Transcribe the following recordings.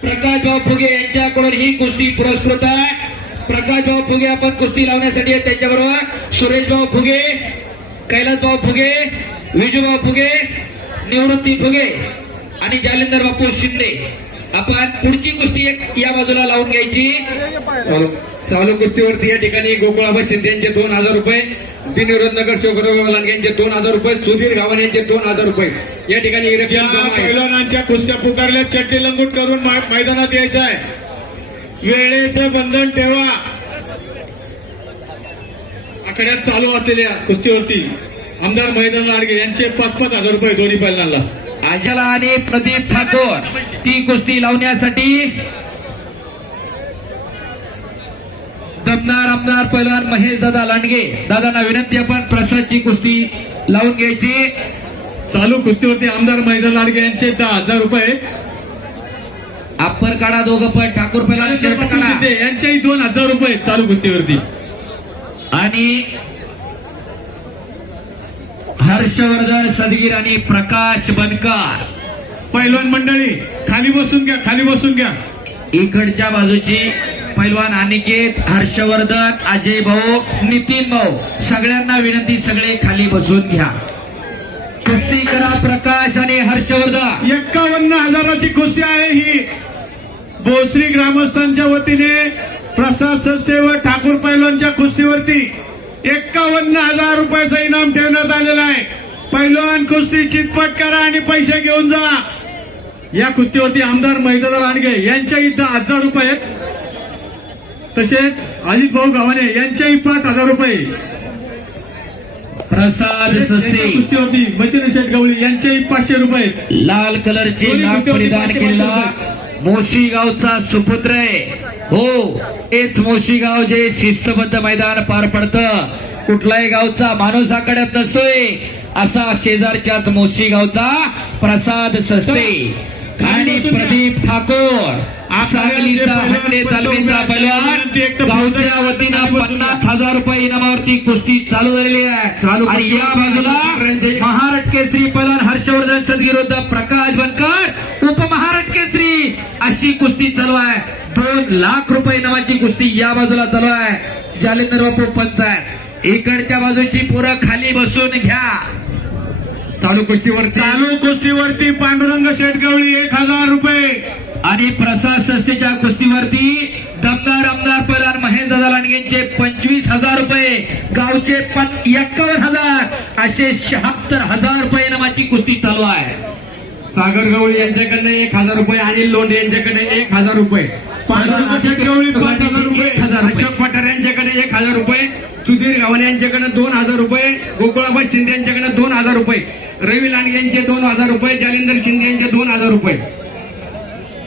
प्रकाश भाऊ फुगे यांच्याकडून ही कुस्ती पुरस्कृत आहे. प्रकाश भाऊ फुगे आपण कुस्ती लावण्यासाठी त्यांच्याबरोबर. सुरेश भाऊ फुगे कैलास भाऊ फुगे विजूभाऊ फुगे निवृत्ती फुगे आणि जालिंदर बापू शिंदे. आपण पुढची कुस्ती एक या बाजूला लावून घ्यायची. चालू कुस्तीवरती या ठिकाणी गोकुळाबा शिंदे यांचे दोन हजार रुपये बिनविरोध नगर लांडगे यांचे दोन हजार रुपये सुधीर गावणे यांचे दोन हजार रुपये. या ठिकाणी. पैलवानांच्या कुस्त्या पुकारल्या चड्डी लंगूट करून मैदानात यायचं आहे. वेळेचं बंधन ठेवा. आकड्यात चालू असलेल्या कुस्तीवरती आमदार मैदान लाडगे यांचे पाच पाच हजार रुपये दोन्ही पैलवानाला आजला आणि प्रदीप ठाकूर. ती कुस्ती लावण्यासाठी दमदार आमदार पैलवान महेश दादा लांडगे. दादांना विनंती आपण प्रसादची कुस्ती लावून घ्यायची. चालू कुस्तीवरती आमदार मैदान लाडगे यांचे दहा हजार रुपये. अप्पर काढा दोघं पण ठाकूर पैलवान शर्ट काढा यांचेही दोन हजार रुपये चालू कुस्तीवरती. आणि हर्षवर्धन सदगीर आणि प्रकाश बनकर. पैलवान मंडळी खाली बसून घ्या खाली बसून घ्या. इकडच्या बाजूची पैलवान अनिकेत हर्षवर्धन अजय भाऊ नितीन भाऊ सगळ्यांना विनंती सगळे खाली बसून घ्या. कुस्ती करा प्रकाश आणि हर्षवर्धन. एक्कावन्न हजाराची कुस्ती आहे ही. भोसरी ग्रामस्थांच्या वतीने प्रसाद सस्ते व ठाकूर पैलवानच्या कुस्तीवरती. एक्कावन्न हजार रुपयाचं इनाम ठेवण्यात आलेलं आहे. पैलवान कुस्ती चितपट करा आणि पैसे घेऊन जा. या कुस्तीवरती आमदार मैदाना लांडगे यांच्याही दहा हजार रुपये. तसेच अजित भाऊ गावाने यांच्याही पाच हजार रुपये. प्रसाद कुस्तीवरती बचिन शेठ गवळी यांचेही पाचशे रुपये. लाल कलरचे नाग परिधान पाचशे मोशी गावचा सुपुत्र आहे. हो हेच मोशी गाव जे शिस्तबद्ध मैदान पार पडतं. कुठलाही गावचा माणूस आकड्यात नसतोय असा शेजारच्याच मोशी गावचा प्रसाद ससे आणि प्रदीप ठाकूर गावच्या वतीनं पन्नास हजार रुपये इनामावरती कुस्ती चालू झालेली आहे. आणि या बाजूला महाराष्ट्र केसरी पैलवान हर्षवर्धन प्रकाश उपमहाराष्ट्र केसरी अशी कुस्ती चालू आहे. दोन लाख रुपये इनामाची कुस्ती या बाजूला चालू आहे. जालिंदर बापू पंचायत इकडच्या बाजूची पोरं खाली बसून घ्या. चालू कुस्तीवरती. चालू कुस्तीवरती पांडुरंग शेटगवळी एक हजार रुपये. आणि प्रसाद संस्थेच्या कुस्तीवरती दमदार आमदार पैलवान महेश दादा लांडगेंचे पंचवीस हजार रुपये. गावचे एक्कावन्न हजार. असे शहात्तर हजार रुपये इनामाची कुस्ती चालू आहे. सागर गवळी यांच्याकडनं एक हजार रुपये अनिल लोंढे यांच्याकडे एक हजार रुपये. अशोक पठार यांच्याकडे एक हजार रुपये. सुधीर गावणे यांच्याकडे दोन हजार रुपये. गोकुळाबा शिंदे यांच्याकडे दोन हजार रुपये. रवी लांडगे यांचे दोन हजार रुपये. जालिंदर शिंदे यांचे दोन हजार रुपये.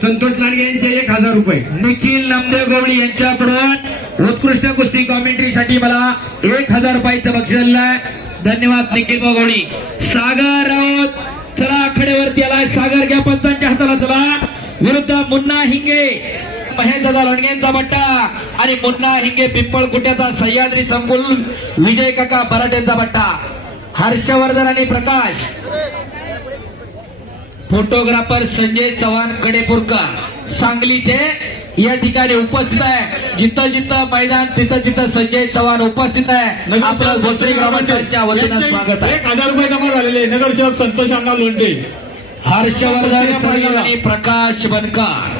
संतोष लांडगे यांचे एक हजार रुपये. निखिल नामदेव गवळी यांच्याकडून उत्कृष्ट कुस्ती कॉमेंट्रीसाठी मला एक हजार रुपयाचं बक्षीस आहे. धन्यवाद निखिल गवळी. सागर राऊत. चला आखडेवरती आलाय. सागर घ्या पंचांच्या हाताला चला. विरुद्ध मुन्ना हिंगे. महेश दादा लोणगेंचा बट्टा. आणि मुन्ना हिंगे पिंपळ कुट्याचा सह्याद्री संकुल. विजय काका बराटेंचा बट्टा. हर्षवर्धन आणि प्रकाश. फोटोग्राफर संजय चव्हाण कडेपूरकर. सांगलीचे या ठिकाणी उपस्थित आहे. जिथं जिथं मैदान तिथं तिथं संजय चव्हाण उपस्थित आहे. आपलं भोसरी ग्रामस्थांच्या वतीनं स्वागत आहे. एक हजार रुपये जमा झालेले. नगरसेवक संतोष अण्णा लोंढे. हर्षवर्धन सगळी आणि प्रकाश बनकर.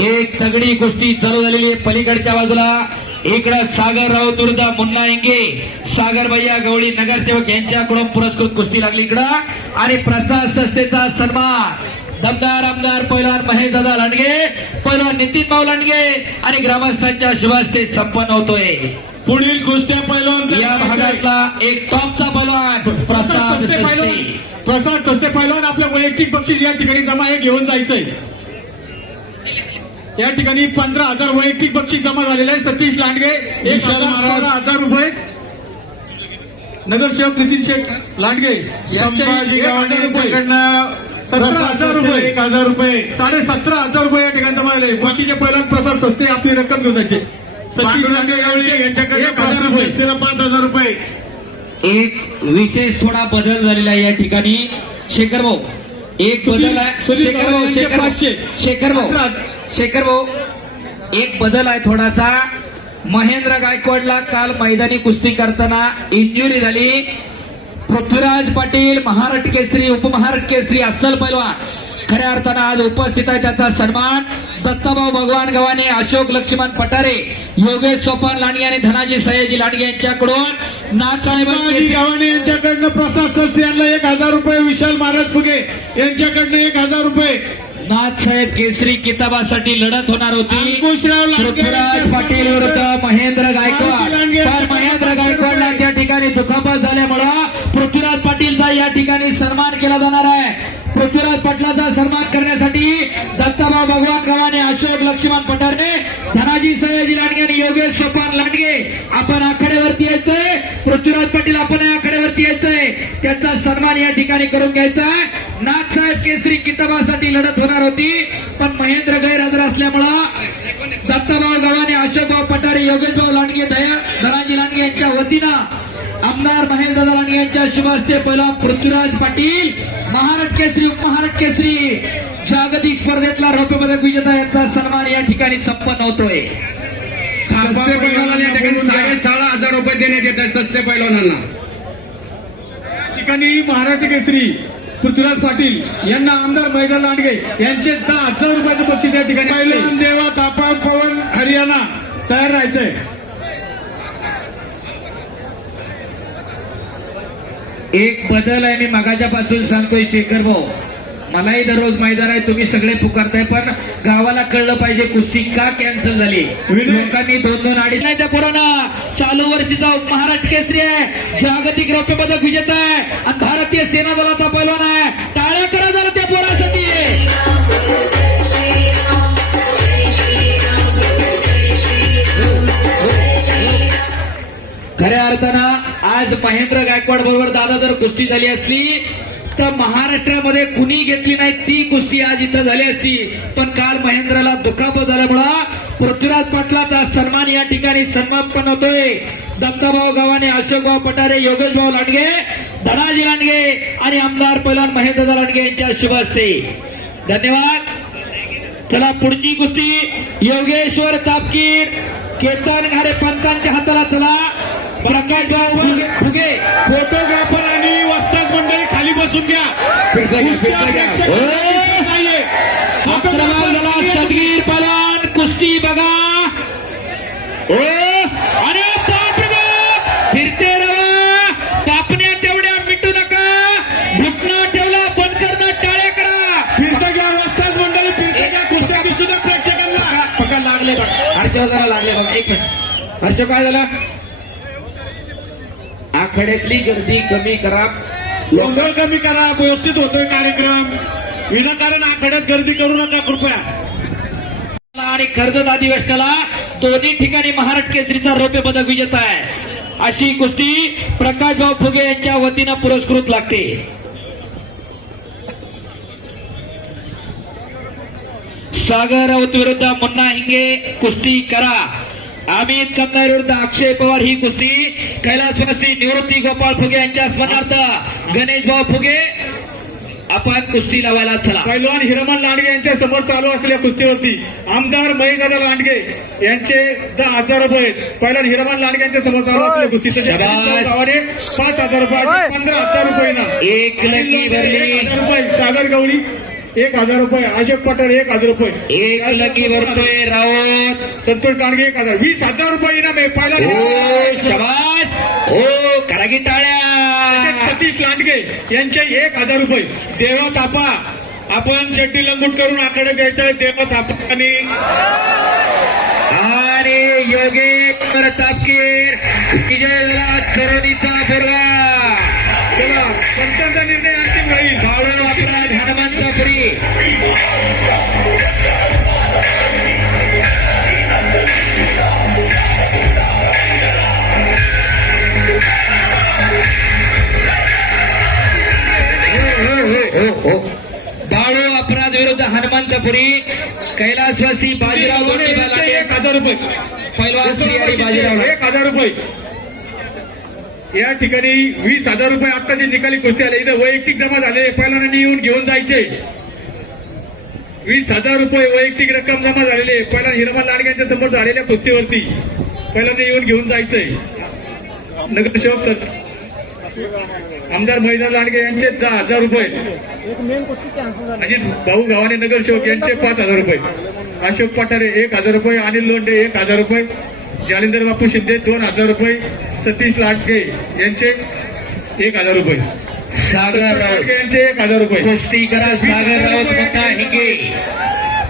एक तगडी कुस्ती चालू झालेली आहे पलीकडच्या बाजूला. इकडं सागर राऊत विरुद्ध मुन्ना इंगे. सागर भैया गवळी नगरसेवक यांच्याकडून पुरस्कृत कुस्ती लागली इकडं. आणि प्रसाद संस्थेचा सन्मान. दमदार आमदार पैलवान महेश दादा लांडगे पैलवान नितीन भाऊ लांडगे आणि ग्रामस्थांच्या शुभास्ते संपन्न होतोय. पुढील कुस्त्या पैलवान या भागातला एक टॉपचा पैलवान प्रसाद कस्ते पैलवान प्रसाद कस्ते पैलवान आपल्या वैयक्तिक बक्षीस या ठिकाणी जमा आहे घेऊन जायचंय. या ठिकाणी पंधरा हजार वैयक्तिक बक्षीस जमा झालेले आहे सतीश लांडगे एक हजार रुपये. नगरसेवक नितीन शेठ लांडगे संभाजी गावडे यांच्याकडनं सतरा हजार रुपये. एक हजार रुपये. साडे सतरा हजार रुपये या ठिकाणी जमा झाले बाकीचे पहिला प्रसाद सस्ते आपली रक्कम घेऊन जायचे. पाच हजार रुपये. एक विशेष थोडा बदल झालेला आहे या ठिकाणी. शेखर भाऊ एक बदल आहे. शेखर भाऊ यांचे शेखर पाचशे. भाऊ शेखर भाऊ. शेखर भाऊ एक बदल आहे थोडासा. महेंद्र गायकवाडला काल मैदानी कुस्ती करताना इंजुरी झाली. पृथ्वीराज पाटील महाराष्ट्र केसरी उपमहाराष्ट्र केसरी अस्सल पैलवान. खऱ्या अर्थानं आज उपस्थित आहे त्याचा सन्मान. दत्ताभाऊ भगवान गव्हाणे अशोक लक्ष्मण पठारे योगेश सोपान लांडगे आणि धनाजी सयाजी लांडगे यांच्याकडून नाथसाहेब गावाने यांच्याकडनं प्रसाद सस्ते यांना एक हजार रुपये विशाल महाराज फुगे यांच्याकडनं एक हजार रुपये. नाथसाहेब केसरी किताबासाठी लढत होणार होती. पृथ्वीराज पाटील विरुद्ध महेंद्र गायकवाड. महेंद्र ठिकाणी दुखापत झाल्यामुळं पृथ्वीराज पाटीलचा या ठिकाणी सन्मान केला जाणार आहे. पृथ्वीराज पाटलाचा सन्मान करण्यासाठी दत्ताभाऊ भगवान गव्हाणे अशोक लक्ष्मण पठारे धनाजी सयाजी लांडगे आणि योगेश सोपान लांडगे आपण आखाड्यावरती यायचंय. पृथ्वीराज पाटील आपण आखाड्यावरती यायचंय. त्यांचा सन्मान या ठिकाणी करून घ्यायचा आहे. नाथसाहेब केसरी किताबासाठी लढत होणार होती पण महेंद्र गैरहजर असल्यामुळं दत्ताभाऊ गव्हाणे अशोकभाऊ पठारे योगेशभाऊ लांडगे दया धनाजी लांडगे यांच्या वतीनं आमदार महेंद्रदादा लांडगे यांच्या शुभ हस्ते पहिला पृथ्वीराज पाटील महाराष्ट्र केसरी उपमहाराष्ट्र केसरी जागतिक स्पर्धेतला रौप्य पदक विजेता यांचा सन्मान या ठिकाणी संपन्न होतोय. साडेसाडा हजार रुपये देण्यात येत आहेत सस्ते पैलवानांना. ठिकाणी महाराष्ट्र केसरी पृथ्वीराज पाटील यांना आमदार मैदान लांडगे यांचे दहा हजार रुपयाचं बक्षीस या ठिकाणी देवा तापा पवन हरियाणा तयार राहायचंय. एक बदल आहे मी मगाच्या पासून सांगतोय शेखर भाऊ. मलाही दररोज मैदान आहे तुम्ही सगळे पुकारताय पण गावाला कळलं पाहिजे कुस्ती का कॅन्सल झाली. लोकांनी दोन दोन अडीच नाही त्या पोरांना. चालू वर्षीचा महाराष्ट्र केसरी आहे. जागतिक रौप्य पदक विजेता आहे. आणि भारतीय सेना दलाचा पैलवान आहे. टाळ्या करा झाला त्या पोरासाठी. खऱ्या अर्थानं आज महेंद्र गायकवाड बरोबर दादा जर कुस्ती झाली असली तर महाराष्ट्रामध्ये कुणी घेतली नाही ती कुस्ती आज इथं झाली असती. पण काल महेंद्राला दुखापत झाल्यामुळं पृथ्वीराज पाटलाचा सन्मान या ठिकाणी सन्मान पण होतोय. दत्ताभाऊ गावाने अशोकभाऊ पठारे योगेशभाऊ लांडगे धनाजी लांडगे आणि आमदार पैलान महेंद्र लांडगे यांच्या शुभ असते धन्यवाद. चला पुढची कुस्ती. योगेश्वर तापकीर केतन घारे पंतांच्या हाताला चला. प्रकाश भाऊ फुगे- फोटोग्राफर आणि वस्ताद मंडळी खाली बसून घ्या. सदगीर पलान कुस्ती बघा. ओ अरे बाप रे बाप! फिरते रवा पापण्या तेवढ्या मिटू नका. घुटणं ठेवला बंद करणं टाळ्या करा. फिरता घ्या वस्ताद मंडळी फिरता घ्या. कुस्त्या दिसू द्या प्रेक्षकांना. पकड लागले बघ. हर्षव जरा लागले बघ. एक मिनिट. हर्षव काय झालं? आखाड्यातली गर्दी कमी करा. गोंधळ कमी करा. व्यवस्थित होतोय कार्यक्रम. विनाकारण आखाड्यात गर्दी करू नका कृपया. आणि कर्जत अधिवेशनाला दोन्ही ठिकाणी महाराष्ट्र केसरीचा रौप्य पदक विजेता आहे. अशी कुस्ती प्रकाश भाऊ फुगे यांच्या वतीनं पुरस्कृत लागते. सागर राऊत विरुद्ध मुन्ना हिंगे कुस्ती करा. अमित कन्नर विरुद्ध अक्षय पवार ही कुस्ती कैलासवासी निवृत्ती गोपाळ फुगे यांच्या स्मरणार्थ गणेश भाऊ फुगे आपण कुस्ती लावायला चला. पैलवान हिरमन लांडगे यांच्या समोर चालू असलेल्या कुस्तीवरती आमदार महेंद्र लांडगे यांचे दहा हजार रुपये. पैलवान हिरमन लांडगे यांच्या समोर चालू असलेल्या कुस्ती पाच हजार रुपये पंधरा हजार रुपये ना. एक रुपये सागर गवळी एक हजार रुपये अशोक पटेल एक हजार रुपये. एक लगी भरतोय राऊत संतोष लांडगे एक हजार. वीस हजार रुपये इनाम आहे हिरमन लांडगे शबास. हो करा की टाळ्या सतीश लांडगे यांचे एक हजार रुपये. देवा थापा. आपण चड्डी लंगूट करून आकडे द्यायचा आहे देवा थापा आणि आणि योगेश तापकीर. विजयराज सरोनीचा चला पंचांचा निर्णय अंतिम राहील. हो. बाळू अपराध विरुद्ध हनुमंतपुरी कैलासवासी बाजीराव एक हजार रुपये श्री हरी बाजीराव. एक हजार रुपये या ठिकाणी वीस हजार रुपये आता जे निकाली कुस्ती आले इथे वैयक्तिक जमा झाले पहिल्यांदा येऊन घेऊन जायचे. वीस हजार रुपये वैयक्तिक रक्कम जमा झालेले पहिला हिरमा लाडग्यांच्या समोर झालेल्या कुस्तीवरती पहिल्यांदा येऊन घेऊन जायचंय. नगरसेवक सर आमदार महिला लाडगे यांचे दहा हजार रुपये. अजित भाऊ गावाने नगरसेवक यांचे पाच हजार रुपये. अशोक पठारे एक हजार रुपये अनिल लोंढे एक हजार रुपये. जालिंदर बापू शिंदे दोन हजार रुपये सतीश लाटके यांचे एक हजार रुपये. सागर राऊत यांचे एक हजार रुपये. कुस्ती करा सागर राऊत मोठा हिंगे.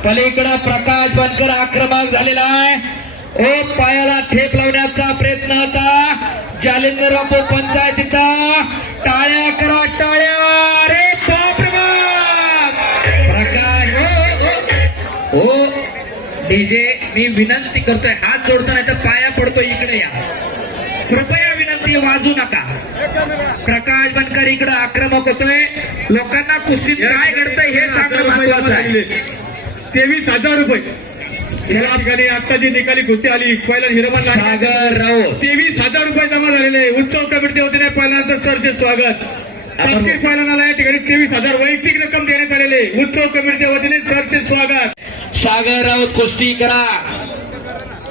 पलीकडं प्रकाश बनकर आक्रमक झालेला आहे. ओ पायाला ठेप लावण्याचा प्रयत्न होता जालिंदर बापू पंचायतीचा. टाळ्या करा टाळ्या. डीजे मी विनंती करतोय हात जोडतो नाही तर पाया पडतो इकडे या. कृपया विनंती वाजू नका. प्रकाश बनकर इकडे आक्रमक होतोय. लोकांना कुस्तीत काय घडतंय हे सांगणं महत्वाचं आहे. तेवीस हजार रुपये. या ठिकाणी आता जी निकाली कुस्ती आली पहिला हिरमन सागर राऊत. तेवीस हजार रुपये जमा झालेले उत्सव कमिटी वतीने पहिल्यांदा सरचे स्वागत. प्रत्येक पहिल्यांदा या ठिकाणी तेवीस हजार वैयक्तिक रक्कम देण्यात आलेले उत्सव कमिटीच्या वतीने सरचे स्वागत. सागर राऊत कुस्ती करा.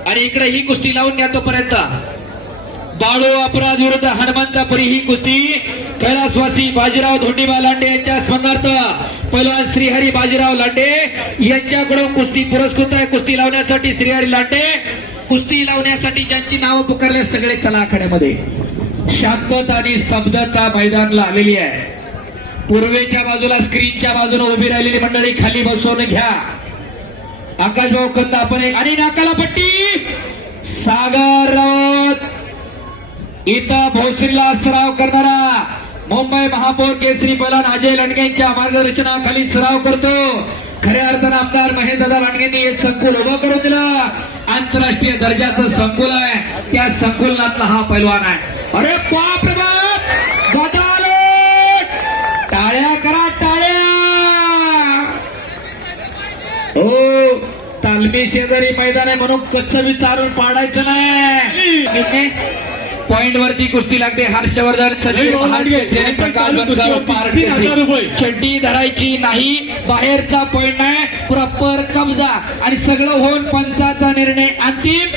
आणि इकडे ही कुस्ती लावून घ्या तोपर्यंत. बाळू अपराध विरुद्ध हनुमंतापुरी ही कुस्ती. कैलासवासी बाजीराव धोंडीबा लांडे यांच्या स्मरणार्थ पहिलवान श्रीहरी बाजीराव लांडे यांच्याकडून कुस्ती पुरस्कृत आहे. कुस्ती लावण्यासाठी श्रीहरी लांडे कुस्ती लावण्यासाठी ज्यांची नावं पुकारले सगळे चला आखाड्यामध्ये. शांतता आणि स्तब्धता मैदानला आलेली आहे. पूर्वेच्या बाजूला स्क्रीनच्या बाजूला उभी राहिलेली मंडळी खाली बसवून घ्या. आकाशभाऊ कंद आपण एक आणि नाकाला पट्टी! सागर राऊत इथं भोसरीला सराव करणारा मुंबई महापौर केसरी पैलवान अजय लंडग्यांच्या मार्गदर्शनाखाली सराव करतो. खऱ्या अर्थानं आमदार महेंद्रदा लांडगेंनी हे संकुल उभं करून दिलं. आंतरराष्ट्रीय दर्जाचं संकुल आहे. त्या संकुलनातला हा पैलवान आहे. अरे बाप रे बाप गदालोट! टाळ्या करा टाळ्या हो तालमी शेजारी मैदान आहे म्हणून कच्च विचारून पाडायचं नाही. पॉइंट वरती कुस्ती लागते. हर्षवर्धन. चड्डी धरायची नाही. बाहेरचा पॉइंट नाही प्रॉपर कब्जा. आणि सगळं होऊन पंचाचा निर्णय अंतिम.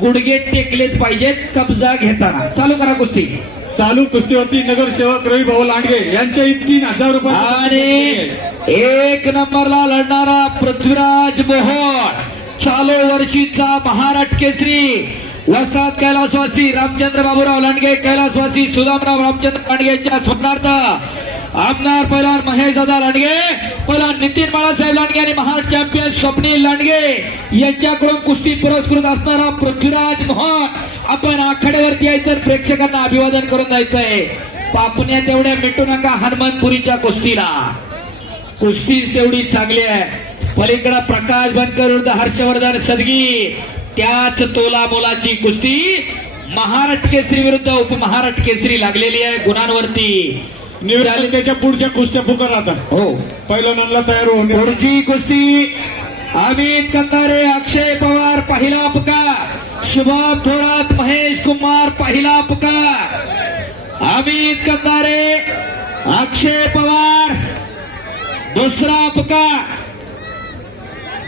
गुडघे टेकलेच पाहिजेत कब्जा घेताना. चालू करा कुस्ती. चालू कुस्तीवरती नगरसेवक रवी भाऊ लांडगे यांचे तीन हजार रुपये आणि एक नंबरला लढणारा पृथ्वीराज मोहोळ चालू वर्षीचा महाराष्ट्र केसरी. वस्ताद कैलासवासी रामचंद्र बाबूराव लांडगे कैलासवासी सुदामराव रामचंद्र लांडगे यांच्या स्वप्नार्थ आमदार पहिला महेश दादा लांडगे पहिला नितीन बाळासाहेब लांडगे आणि महाराष्ट्र चॅम्पियन स्वप्नील लांडगे. यांच्याकडून कुस्ती पुरस्कृत असणारा पृथ्वीराज मोहन आपण आखाड्यावरती यायचं प्रेक्षकांना अभिवादन करून जायचंय पापण्या तेवढ्या मिटू नका हनुमानपुरीच्या कुस्तीला. कुस्ती तेवढी चांगली आहे. पलीकडे प्रकाश बनकर विरुद्ध हर्षवर्धन सदगी त्याच तोला मोलाची कुस्ती महाराष्ट्र केसरी विरुद्ध उपमहाराष्ट्र केसरी लागलेली आहे गुणांवरती. निवृत्ती त्याच्या पुढच्या कुस्त्या पुकार आता हो. पहिल्या तयार होऊन पुढची कुस्ती अमित कंदारे अक्षय पवार पहिला पुकार. शुभम थोरात महेश कुमार पहिला पुकार. अमित कंदारे अक्षय पवार दुसरा पुकार.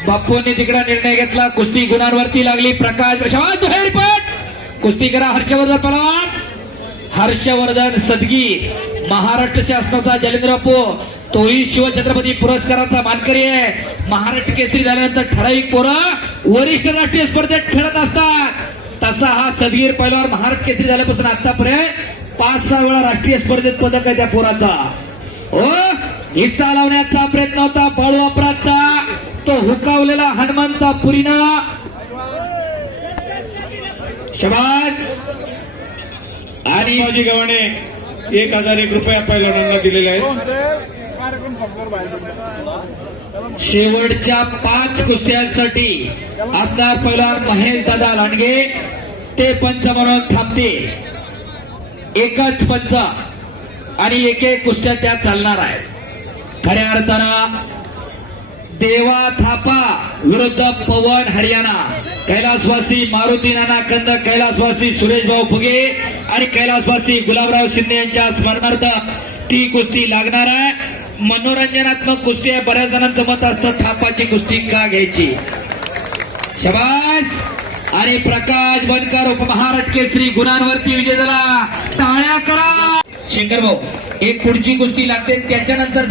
बाप्पूंनी तिकडे निर्णय घेतला. कुस्ती गुणांवरती लागली. प्रकाश प्रशांत दुहेरी पट. कुस्ती करा हर्षवर्धन पलवान. हर्षवर्धन सदगी महाराष्ट्र शासनाचा जलेंद्र पो तोही शिवछत्रपती पुरस्काराचा मानकरी आहे. महाराष्ट्र केसरी झाल्यानंतर ठराविक पोरं वरिष्ठ राष्ट्रीय स्पर्धेत खेळत असतात. तसा हा सदगीर पहिल्यावर महाराष्ट्र केसरी झाल्यापासून आतापर्यंत पाच सहा वेळा राष्ट्रीय स्पर्धेत पदक आहे त्या पोराचा. हो हिस्सा लावण्याचा प्रयत्न होता बळ वापराचा तो हुकावलेला हनुमंत पुरीना. शबा आणि शिवाजी गव्हाणे एक हजार एक रुपया पहिलवानांना दिलेले आहेत. शेवटच्या पाच कुस्त्यांसाठी आमदार पहिलवान महेश दादा लांडगे. ते पंच म्हणून थांबते एकच पंच आणि एक एक कुस्त्या त्या चालणार आहेत. खऱ्या अर्थानं देवा थापा विरुद्ध पवन हरियाणा. कैलासवासी मारुती नाना कंद कैलासवासी सुरेश भाऊ फुगे आणि कैलासवासी गुलाबराव शिंदे यांच्या स्मरणार्थ ती कुस्ती लागणार आहे. मनोरंजनात्मक कुस्ती आहे. बऱ्याच जणांचं मत असतं थापाची कुस्ती का घ्यायची? शबास! आणि प्रकाश बनकर उपमहाराष्ट्र केसरी गुणांवरती विजय झाला. टाळ्या करा! शंकर भाऊ एक पुढची कुस्ती लागते. त्याच्यानंतर